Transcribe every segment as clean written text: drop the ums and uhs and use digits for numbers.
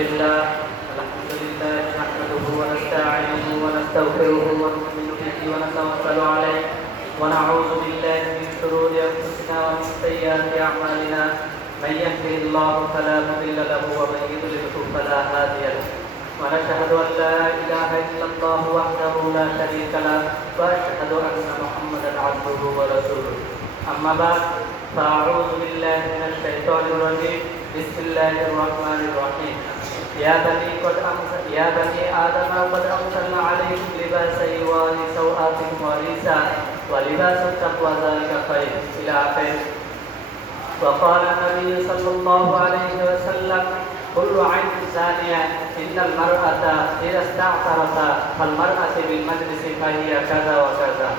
لله نحمده ونستعينه ونستغفره ونؤمن به ونتوكل عليه ونعوذ بالله من شرور أنفسنا ومن سيئات أعمالنا من يهده الله فلا مضل له ومن يضلل فلا هادي له ونشهد أن لا إله إلا الله وحده لا شريك له وأشهد أن محمدا عبده ورسوله أما بعد فأعوذ بالله من الشيطان الرجيم بسم الله الرحمن الرحيم يا بني آدم قد أنزلنا عليكم لباسا يواري سوآتكم وريشا ولباس التقوى ذلك خير إلى آخره. وقال النبي صلى الله عليه وسلم كل عين زانية إن المرأة إذا استعطرت فالمرأة بالمجلس فهي كذا وكذا.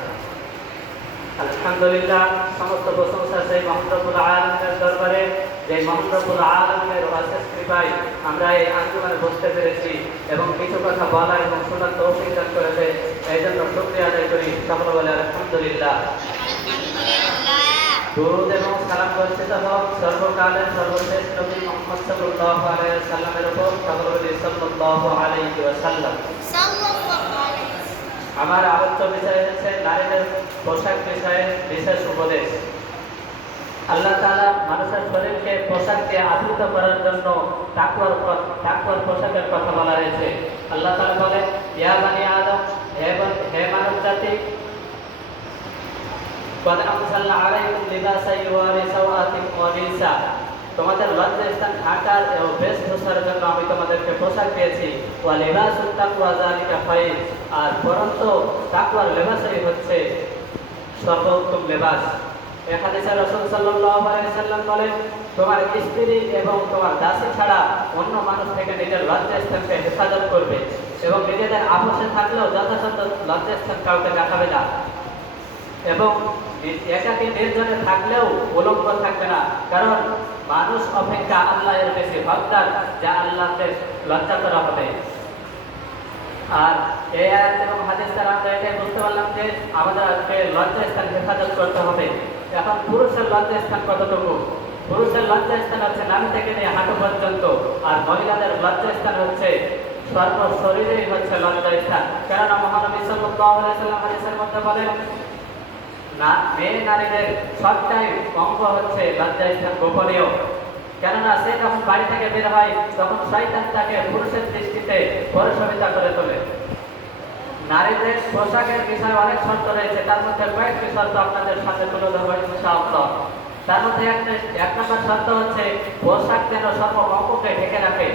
আলহামদুলিল্লাহ, সমস্ত প্রশংসা সেই মহান রব্বুল আলামিনের দরবারে, যে মহান রব্বুল আলামিনের অশেষ কৃপায় আমরা এই আঞ্জুমানে বসতে পেরেছি এবং কিছু কথা বলা এবং শোনার তৌফিক দান করেছে। এই জন্য শুকরিয়া আদায় করি। সকলে বলে আলহামদুলিল্লাহ। দুরূদ এবং সালাম বর্ষিত হোক সর্বকালের সর্বশেষ নবী মুহাম্মদ সাল্লাল্লাহু আলাইহি ওয়াসাল্লামের উপর। সকলে বলে সাল্লাল্লাহু আলাইহি ওয়াসাল্লাম। আমার আলোচ্য বিষয় হচ্ছে নারীদের পোশাক বিষয়ে বিশেষ উপদেশ। আল্লাহ তাআলা মানুষের শরীরকে পোশাক দিয়ে আবৃত করার জন্য তাকওয়ার পোশাকের কথা বলা হয়েছে। আল্লাহ তাআলা বলেন, ইয়া বানি আদম, হে মানব জাতি, قد أنزلنا عليكم لباسا يواري سوآتكم وريشا, তোমাদের লজ্জাস্থান ঢাকার এবং বেশভূষার জন্য আমি তোমাদেরকে পোশাক দিয়েছি। ওয়া লিবাসুত তাকওয়া যালিকা খায়র, আর পরন্ত তাকওয়ার লেবাসই হচ্ছে সর্বোত্তম লেবাস। এই হাদিসে রাসূল সাল্লাল্লাহু আলাইহি ওয়াসাল্লাম বলেন, তোমার স্ত্রী এবং তোমার দাসী ছাড়া অন্য মানুষ থেকে নিজের লজ্জাস্থানকে হেফাজত করবে এবং নিজেদের আপোষে থাকলেও যথাযথ লজ্জাস্থান কাউকে দেখাবে না এবং একাকী নির্জনে থাকলেও উলঙ্গ থাকবে না, কারণ মানুষ অপেক্ষা আল্লাহ এর বেশি হকদার, যা আল্লাহকে লজ্জা করা হবে। আর এই আয়াত এবং হাদিস দ্বারা আমরা এটাই বুঝতে পারলাম যে আমাদেরকে লজ্জাস্থান হেফাজত করতে হবে। এখন পুরুষের লজ্জাস্থান কতটুকু? পুরুষের লজ্জাস্থান হচ্ছে নাভি থেকে নিয়ে হাঁটু পর্যন্ত, আর মহিলাদের লজ্জাস্থান হচ্ছে সর্ব শরীরেই হচ্ছে লজ্জাস্থান। কেননা মহানবী সাল্লাল্লাহু আলাইহি ওয়াসাল্লাম হাদিসের মধ্যে বলেন, মেয়ে নারীদের সবটাই অঙ্গ হচ্ছে লজ্জাস্থান গোপনীয়। কেননা সে যখন বাড়ি থেকে বের হয় তখন শয়তান তাকে পুরুষের দৃষ্টিতে পরশোভিতা করে তোলে। নারীদের পোশাকের বিষয়ে অনেক শর্ত রয়েছে, তার মধ্যে কয়েকটি শর্ত আপনাদের সামনে তুলে ধরবো ইনশাআল্লাহ। তার মধ্যে এক নম্বর শর্ত হচ্ছে পোশাক যেন সর্ব অঙ্গকে ঢেকে রাখে,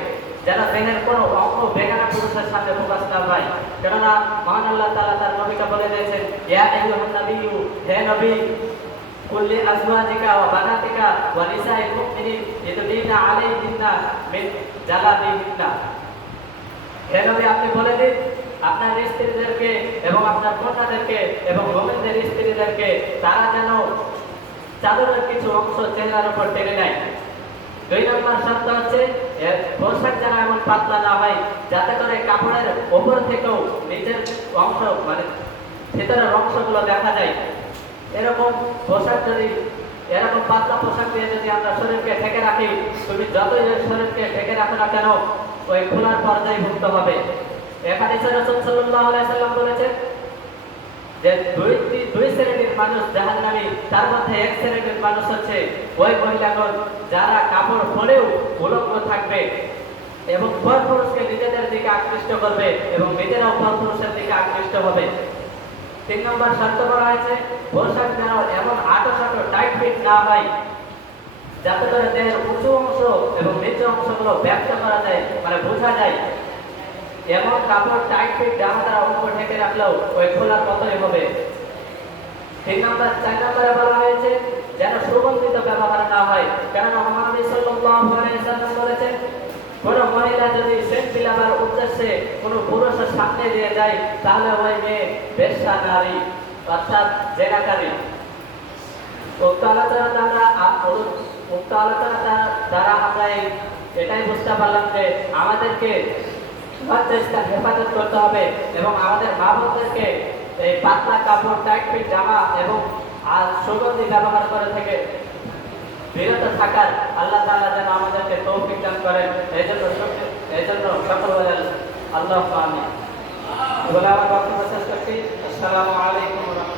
যেন দেহের কোনো অঙ্গ বেগানা পুরুষের সামনে প্রকাশ না পায়। কেননা মহান আল্লাহ তাআলা তার নবীকে বলে দিয়েছেন, ইয়া আইয়ুহান নাবিয়্যু, হে নবী, কুল্লি আজওয়াজিকা ওয়া বানাতিকা ওয়া নিসাইল মুমিনিন ইদনিনা আলাইহিন্না মিন জালাবিবিন্না, হে নবী আপনি বলে দিন আপনার স্ত্রীদেরকে এবং আপনার কন্যাদেরকে এবং মুমিনদের স্ত্রীদেরকে তারা যেন চাদরের কিছু অংশ চেহারার উপর টেনে নেয়। দুই নম্বর শর্ত হচ্ছে পোশাক যেন এমন পাতলা না হয় যাতে করে কাপড়ের ওপর থেকেও নিচের অংশ মানে ভিতরের অংশগুলো দেখা যায়। এরকম পোশাক যদি এরকম পাতলা পোশাক দিয়ে যদি আমরা শরীরকে ঢেকে রাখি, তুমি যতই শরীরকে ঢেকে রাখো না কেন ওই খোলার পর্যায়ে ভুগতে হবে। এখানে রাসূল সাল্লাল্লাহু আলাইহি ওয়াসাল্লাম বলেছেন যে দুই শ্রেণীর মানুষ জাহান্নামী, তার মধ্যে এক শ্রেণীর মানুষ হচ্ছে ওই মহিলাগণ যারা কাপড় পরেও উলঙ্গ থাকবে এবং পরপুরুষকে নিজেদের দিকে আকৃষ্ট করবে এবং নিজেরাও পরপুরুষের দিকে আকৃষ্ট হবে। তিন নম্বর শর্ত করা হয়েছে পোশাক যেন এমন আঁটো টাইট ফিট না হয় যাতে করে দেহের উঁচু অংশ এবং নিচু অংশগুলো ব্যক্ত করা যায়, মানে বোঝা যায়। এমন কাপড় টাইট ফিট জামা দ্বারা অঙ্গ ঢেকে রাখলেও ওই খোলার মতোই হবে। চার নম্বরে বলা হয়েছে যেন সুগন্ধিত ব্যবহার না হয়, কেননা মহানবী সাল্লাল্লাহু আলাইহি ওয়াসাল্লাম বলেছেন, কোন মহিলা যদি সেন্ট বিলাবার উদ্দেশ্যে কোনো পুরুষের সামনে দিয়ে যায় তাহলে ওই মেয়ে বেশ্যা নারী অর্থাৎ জেনাকারী। উক্ত আলোচনা দ্বারা আমরা এটাই বুঝতে পারলাম যে আমাদেরকে লজ্জাস্থান হেফাজত করতে হবে এবং আমাদের মা বোনদেরকে এই পাতলা কাপড় টাইট ফিট জামা এবং সুগন্ধি ব্যবহার করে থেকে বিরত থাকার আল্লাহ তাআলা যেন আমাদেরকে তৌফিক দান করেন। এই জন্য এজন্য সকল বলেন আল্লাহ আমিন। বলে আমার বক্তব্য শেষ করছি। আসসালামু আলাইকুম ওয়া রাহমাতুল্লাহ।